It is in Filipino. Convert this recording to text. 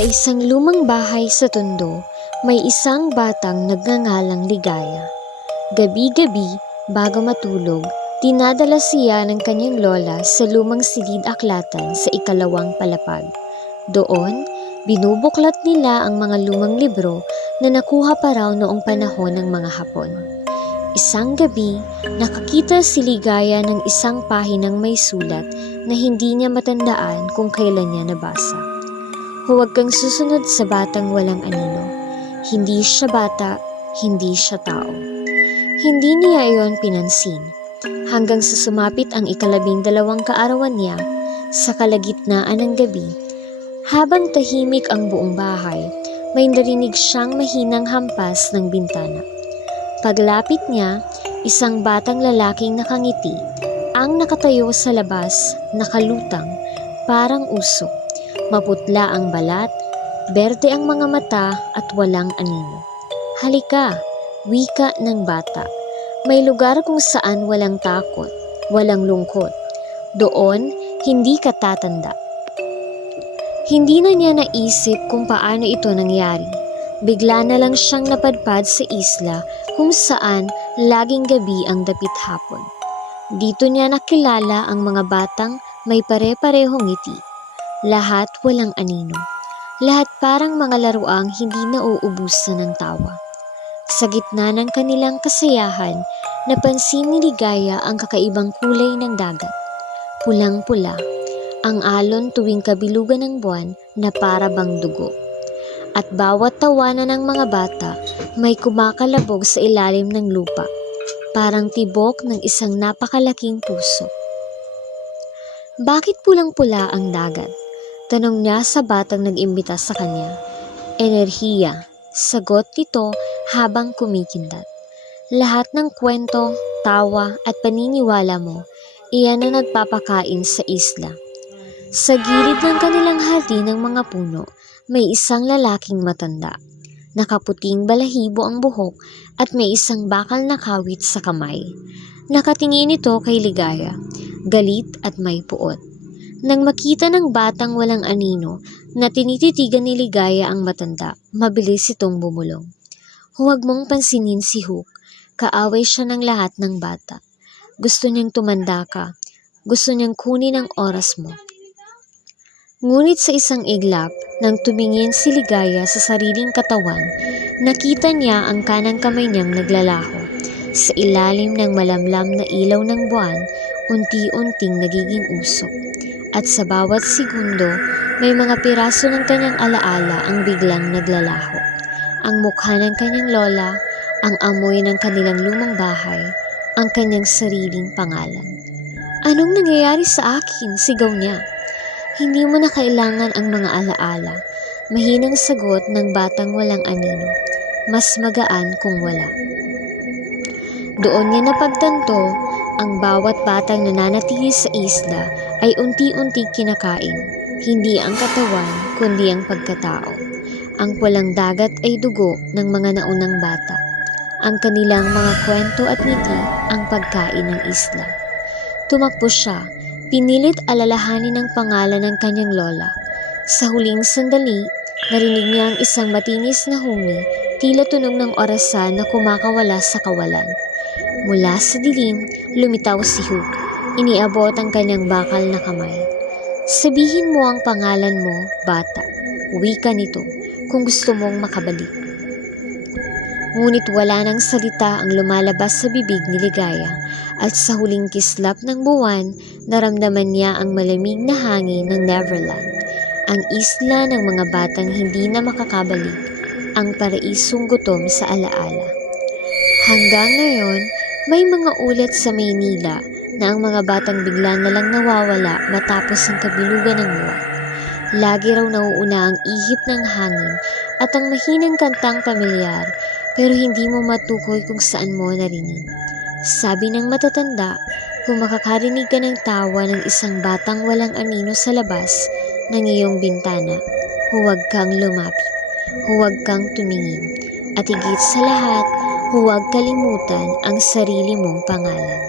Sa isang lumang bahay sa Tondo, may isang batang nagngangalang Ligaya. Gabi-gabi, bago matulog, dinadala siya ng kanyang lola sa lumang silid-aklatan sa ikalawang palapag. Doon, binubuklat nila ang mga lumang libro na nakuha pa raw noong panahon ng mga Hapon. Isang gabi, nakakita si Ligaya ng isang pahinang may sulat na hindi niya matandaan kung kailan niya nabasa. Huwag kang susunod sa batang walang anino. Hindi siya bata, hindi siya tao. Hindi niya iyon pinansin hanggang sa sumapit ang 12 kaarawan niya sa kalagitnaan ng gabi. Habang tahimik ang buong bahay, may narinig siyang mahinang hampas ng bintana. Paglapit niya, isang batang lalaking nakangiti ang nakatayo sa labas, nakalutang, parang usok. Maputla ang balat, berde ang mga mata at walang anino. Halika, wika ng bata. May lugar kung saan walang takot, walang lungkot. Doon, hindi ka tatanda. Hindi na niya naisip kung paano ito nangyari. Bigla na lang siyang napadpad sa isla kung saan laging gabi ang dapit hapon. Dito niya nakilala ang mga batang may pare-parehong ngiti. Lahat walang anino. Lahat parang mga laruang hindi nauubusan ng tawa. Sa gitna ng kanilang kasiyahan, napansin ni Ligaya ang kakaibang kulay ng dagat. Pulang-pula, ang alon tuwing kabilugan ng buwan na para bang dugo. At bawat tawanan ng mga bata may kumakalabog sa ilalim ng lupa, parang tibok ng isang napakalaking puso. Bakit pulang-pula ang dagat? Tanong niya sa batang nag-imbita sa kanya. Enerhiya, sagot nito habang kumikindat. Lahat ng kwento, tawa at paniniwala mo, iyan na nagpapakain sa isla. Sa gilid ng kanilang hardin ng mga puno, may isang lalaking matanda. Nakaputing balahibo ang buhok at may isang bakal na kawit sa kamay. Nakatingin ito kay Ligaya, galit at may puot. Nang makita ng batang walang anino na tinititigan ni Ligaya ang matanda, mabilis itong bumulong. Huwag mong pansinin si Hook, kaaway siya ng lahat ng bata. Gusto niyang tumanda ka, gusto niyang kunin ang oras mo. Ngunit sa isang iglap, nang tumingin si Ligaya sa sariling katawan, nakita niya ang kanang kamay niyang naglalaho. Sa ilalim ng malamlam na ilaw ng buwan, unti-unting nagiging usok. At sa bawat segundo, may mga piraso ng kanyang alaala ang biglang naglalaho. Ang mukha ng kanyang lola, ang amoy ng kanilang lumang bahay, ang kanyang sariling pangalan. Anong nangyayari sa akin? Sigaw niya. Hindi mo na kailangan ang mga alaala. Mahinang sagot ng batang walang anino. Mas magaan kung wala. Doon niya napagtanto, ang bawat batang nananatili sa isla ay unti-unti kinakain, hindi ang katawan kundi ang pagkatao. Ang pulang dagat ay dugo ng mga naunang bata. Ang kanilang mga kwento at ngiti ang pagkain ng isla. Tumakbo siya, pinilit alalahanin ang pangalan ng kanyang lola. Sa huling sandali, narinig niya ang isang matinis na huni, tila tunog ng orasan na kumakawala sa kawalan. Mula sa dilim, lumitaw si Hook. Iniabot ang kanyang bakal na kamay. Sabihin mo ang pangalan mo, bata. Wika nito, kung gusto mong makabalik. Ngunit wala nang salita ang lumalabas sa bibig ni Ligaya at sa huling kislap ng buwan, naramdaman niya ang malamig na hangin ng Neverland. Ang isla ng mga batang hindi na makakabalik, ang paraisong gutom sa alaala. Hanggang ngayon, may mga ulat sa Maynila na ang mga batang bigla na lang nawawala matapos ang kabilugan ng buwan. Lagi raw nauuna ang ihip ng hangin at ang mahinang kantang pamilyar pero hindi mo matukoy kung saan mo narinig. Sabi ng matatanda, kung makakarinig ka ng tawa ng isang batang walang anino sa labas ng iyong bintana, huwag kang lumapit, huwag kang tumingin, at higit sa lahat, huwag kalimutan ang sarili mong pangalan.